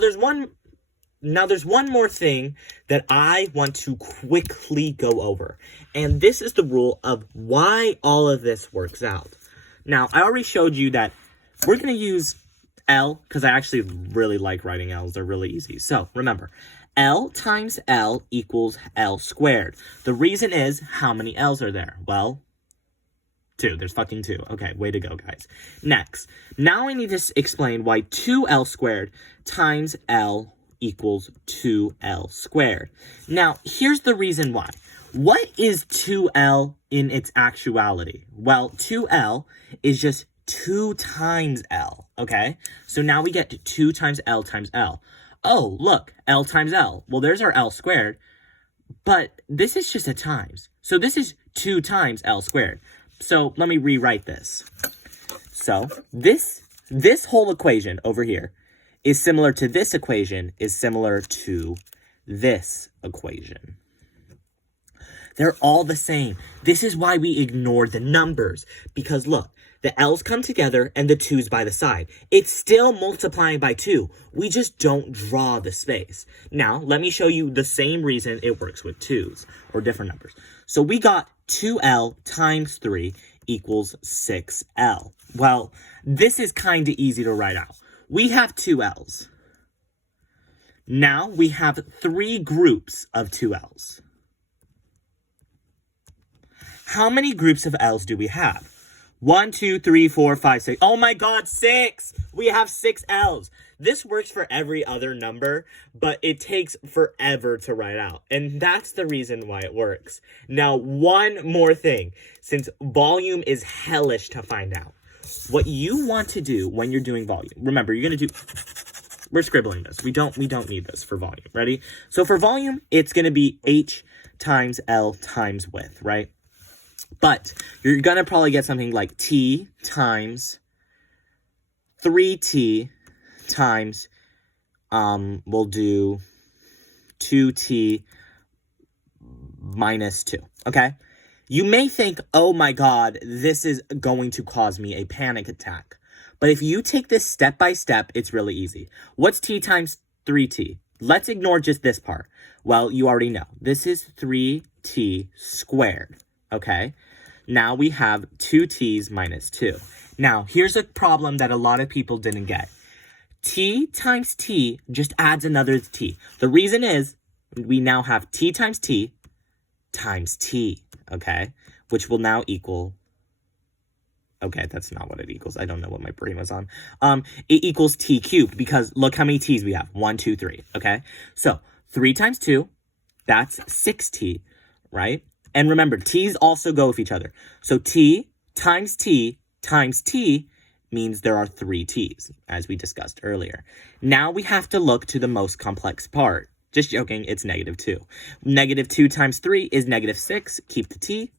There's one more thing that I want to quickly go over. And this is the rule of why all of this works out. Now, I already showed you that we're going to use L, because I actually really like writing L's. They're really easy. So, remember, L times L equals L squared. The reason is, how many L's are there? Well, 2. There's fucking 2. Okay, way to go, guys. Next, now I need to explain why 2L squared times L equals 2L squared. Now, here's the reason why. What is 2L in its actuality? Well, 2L is just 2 times L, okay? So now we get to 2 times L times L. Oh, look, L times L. Well, there's our L squared, but this is just a times. So this is 2 times L squared. So let me rewrite this. So this whole equation over here is similar to this equation, is similar to this equation. They're all the same. This is why we ignore the numbers. Because look, the L's come together and the 2's by the side. It's still multiplying by 2. We just don't draw the space. Now, let me show you the same reason it works with 2's or different numbers. So we got 2L times 3 equals 6L. Well, this is kind of easy to write out. We have 2 L's. Now we have 3 groups of 2 L's. How many groups of L's do we have? 1, 2, 3, 4, 5, 6. Oh my god, 6! We have 6 L's. This works for every other number, but it takes forever to write out. And that's the reason why it works. Now, one more thing. Since volume is hellish to find out. What you want to do when you're doing volume. Remember, you're going to do... We're scribbling this. We don't need this for volume. Ready? So for volume, it's going to be H times L times width, right? But you're going to probably get something like T times 3T times, we'll do 2T minus 2, okay? You may think, oh my god, this is going to cause me a panic attack. But if you take this step by step, it's really easy. What's T times 3T? Let's ignore just this part. Well, you already know. This is 3T squared, okay? Now we have 2T's minus 2. Now, here's a problem that a lot of people didn't get. T times T just adds another T. The reason is we now have T times T, okay? Which will now equal... Okay, that's not what it equals. I don't know what my brain was on. It equals T cubed because look how many T's we have. 1, 2, 3, okay? So 3 times 2, that's 6T, right? And remember, T's also go with each other. So T times T times T means there are 3 T's, as we discussed earlier. Now we have to look to the most complex part. Just joking, it's -2. -2 times 3 is -6. Keep the T.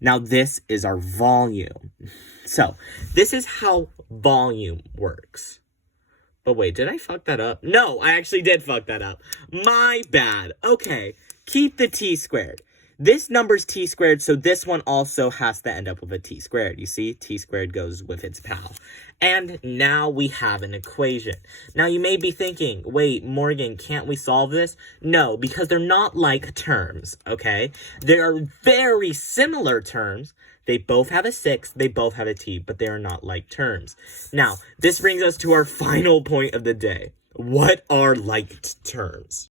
Now this is our volume. So this is how volume works. But wait, did I fuck that up? No, I actually did fuck that up. My bad. Okay, keep the T squared. This number's T squared, so this one also has to end up with a T squared. You see, T squared goes with its pal. And now we have an equation. Now you may be thinking, wait, Morgan, can't we solve this? No, because they're not like terms, okay? They are very similar terms. They both have a 6, they both have a T, but they are not like terms. Now, this brings us to our final point of the day. What are like terms?